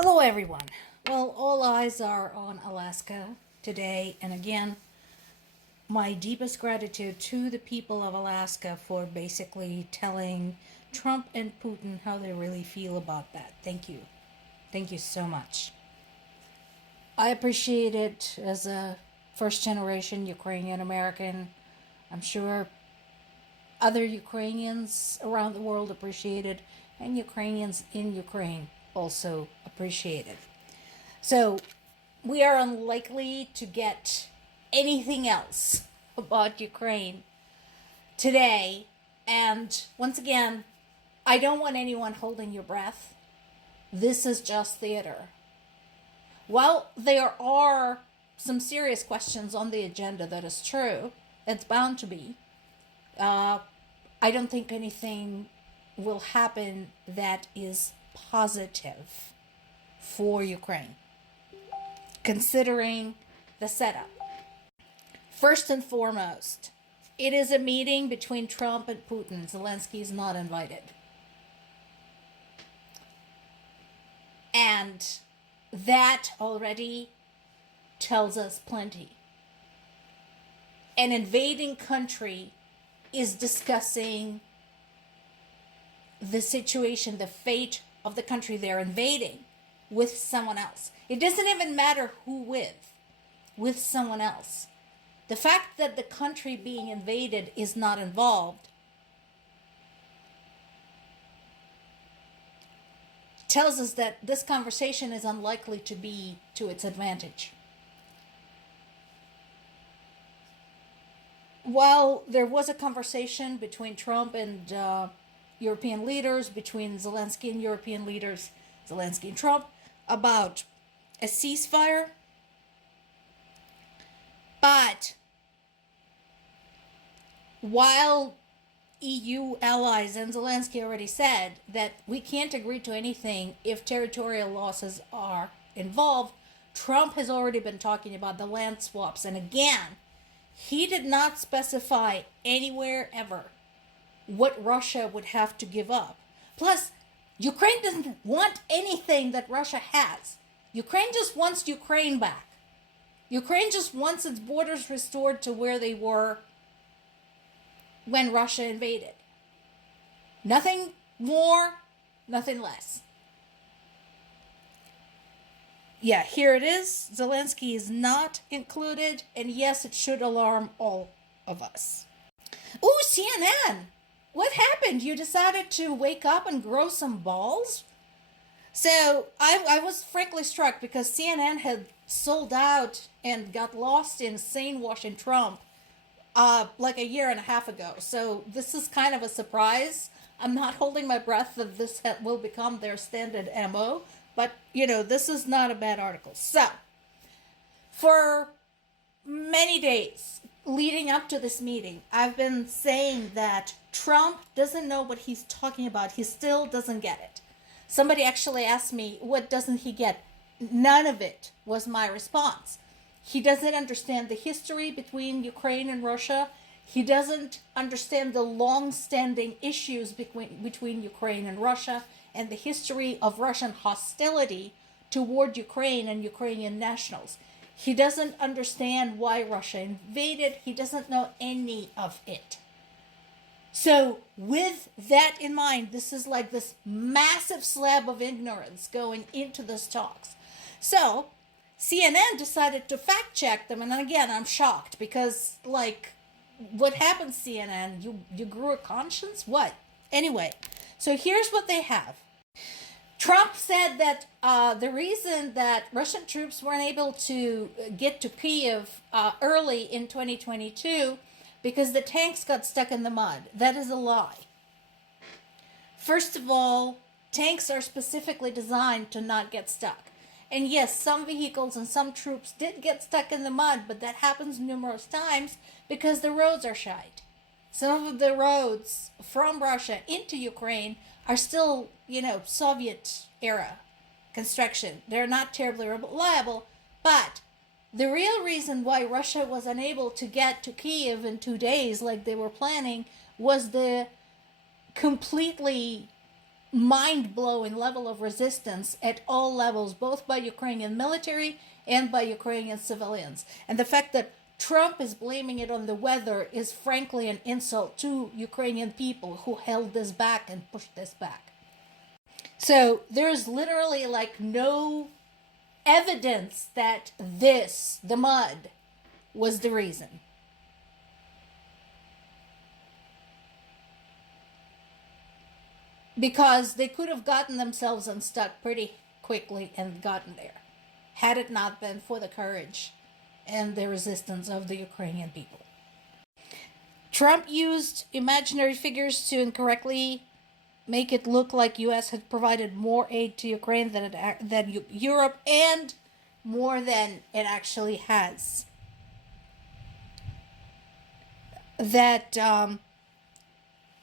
Hello, everyone. Well, all eyes are on Alaska today, and again, my deepest gratitude to the people of Alaska for basically telling Trump and Putin how they really feel about that. Thank you. Thank you so much. I appreciate it as a first generation Ukrainian American. I'm sure other Ukrainians around the world appreciate it, and Ukrainians in Ukraine also appreciate it. So we are unlikely to get anything else about Ukraine today. And once again, I don't want anyone holding your breath. This is just theater. While there are some serious questions on the agenda, that is true, it's bound to be. I don't think anything will happen that is positive for Ukraine, considering the setup. First and foremost, it is a meeting between Trump and Putin. Zelensky is not invited. And that already tells us plenty. An invading country is discussing the situation, the fate of the country they're invading with someone else. It doesn't even matter who with someone else. The fact that the country being invaded is not involved tells us that this conversation is unlikely to be to its advantage. While there was a conversation between Trump and European leaders, between Zelensky and European leaders, Zelensky and Trump, about a ceasefire, but while EU allies and Zelensky already said that we can't agree to anything if territorial losses are involved, Trump has already been talking about the land swaps. And again, he did not specify anywhere ever what Russia would have to give up. Plus, Ukraine doesn't want anything that Russia has. Ukraine just wants Ukraine back. Ukraine just wants its borders restored to where they were when Russia invaded. Nothing more, nothing less. Yeah, here it is. Zelensky is not included, and yes, it should alarm all of us. Ooh, CNN! What happened? You decided to wake up and grow some balls? So I was frankly struck because CNN had sold out and got lost in sane washing Trump like a year and a half ago. So this is kind of a surprise. I'm not holding my breath that this will become their standard MO, but this is not a bad article. So for many days leading up to this meeting, I've been saying that Trump doesn't know what he's talking about. He still doesn't get it. Somebody actually asked me, what doesn't he get? None of it was my response. He doesn't understand the history between Ukraine and Russia. He doesn't understand the long-standing issues between Ukraine and Russia and the history of Russian hostility toward Ukraine and Ukrainian nationals. He doesn't understand why Russia invaded. He doesn't know any of it. So with that in mind, this is like this massive slab of ignorance going into this talks. So CNN decided to fact check them. And again, I'm shocked because what happened, CNN? You grew a conscience? What? Anyway, so here's what they have. Trump said that the reason that Russian troops weren't able to get to Kyiv early in 2022 because the tanks got stuck in the mud. That is a lie. First of all, tanks are specifically designed to not get stuck. And yes, some vehicles and some troops did get stuck in the mud, but that happens numerous times because the roads are shite. Some of the roads from Russia into Ukraine are still, Soviet era construction. They're not terribly reliable, but the real reason why Russia was unable to get to Kyiv in 2 days like they were planning was the completely mind-blowing level of resistance at all levels, both by Ukrainian military and by Ukrainian civilians. And the fact that Trump is blaming it on the weather is frankly an insult to Ukrainian people who held this back and pushed this back. So there's literally like no evidence that this, the mud, was the reason. Because they could have gotten themselves unstuck pretty quickly and gotten there, had it not been for the courage and the resistance of the Ukrainian people. Trump used imaginary figures to incorrectly make it look like U.S. had provided more aid to Ukraine than Europe, and more than it actually has. That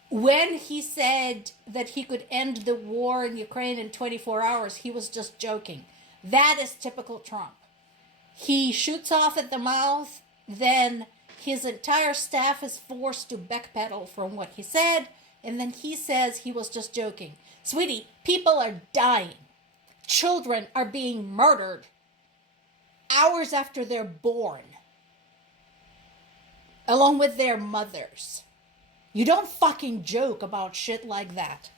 when he said that he could end the war in Ukraine in 24 hours, he was just joking. That is typical Trump. He shoots off at the mouth, then his entire staff is forced to backpedal from what he said, and then he says he was just joking. Sweetie, people are dying. Children are being murdered hours after they're born, along with their mothers. You don't fucking joke about shit like that.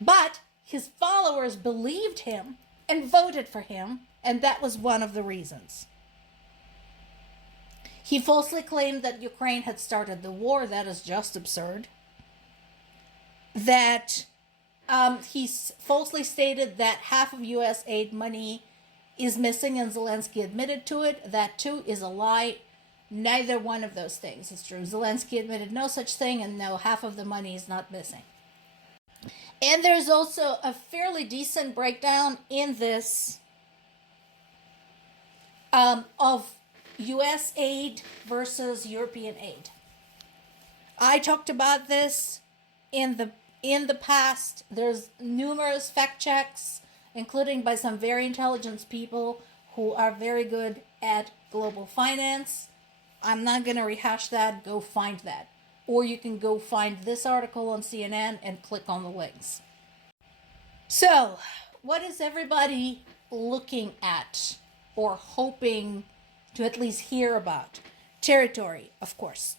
But his followers believed him and voted for him, and that was one of the reasons. He falsely claimed that Ukraine had started the war. That is just absurd. That he falsely stated that half of U.S. aid money is missing, and Zelensky admitted to it. That too is a lie. Neither one of those things is true. Zelensky admitted no such thing, and no, half of the money is not missing. And there's also a fairly decent breakdown in this of U.S. aid versus European aid. I talked about this in the past. There's numerous fact checks, including by some very intelligent people who are very good at global finance. I'm not going to rehash that. Go find that. Or you can go find this article on CNN and click on the links. So, what is everybody looking at or hoping to at least hear about? Territory, of course.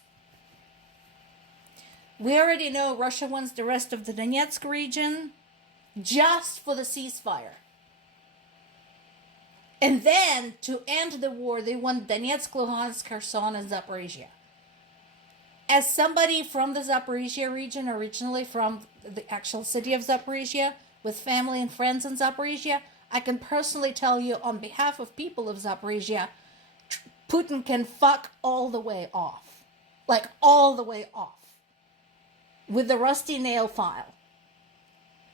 We already know Russia wants the rest of the Donetsk region just for the ceasefire. And then, to end the war, they want Donetsk, Luhansk, Kherson, and Zaporizhia. As somebody from the Zaporizhia region, originally from the actual city of Zaporizhia, with family and friends in Zaporizhia, I can personally tell you on behalf of people of Zaporizhia, Putin can fuck all the way off. Like, all the way off. With the rusty nail file.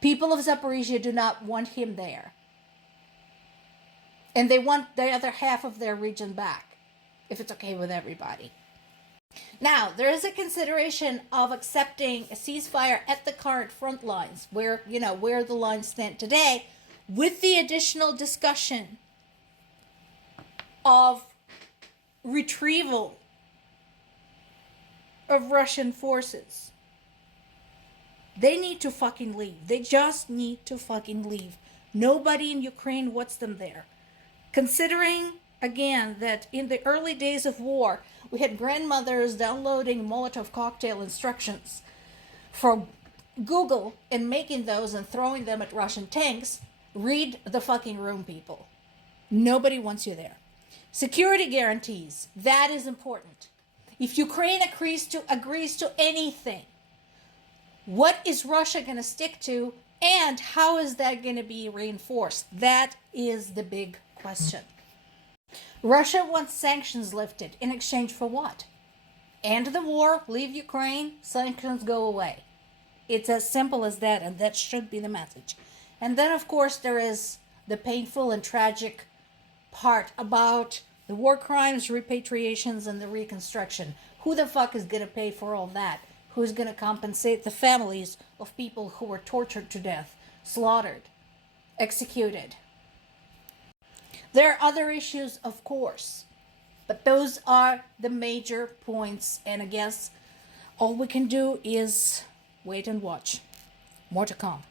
People of Zaporizhia do not want him there. And they want the other half of their region back, if it's okay with everybody. Now, there is a consideration of accepting a ceasefire at the current front lines, where the lines stand today, with the additional discussion of retrieval of Russian forces. They need to fucking leave. They just need to fucking leave. Nobody in Ukraine wants them there. Considering, again, that in the early days of war, we had grandmothers downloading Molotov cocktail instructions from Google and making those and throwing them at Russian tanks. Read the fucking room, people. Nobody wants you there. Security guarantees. That is important. If Ukraine agrees to anything, what is Russia going to stick to, and how is that going to be reinforced? That is the big question. Russia wants sanctions lifted. In exchange for what? End the war, leave Ukraine, sanctions go away. It's as simple as that, and that should be the message. And then, of course, there is the painful and tragic part about the war crimes, repatriations, and the reconstruction. Who the fuck is going to pay for all that? Who's going to compensate the families of people who were tortured to death, slaughtered, executed? There are other issues, of course, but those are the major points, and I guess all we can do is wait and watch. More to come.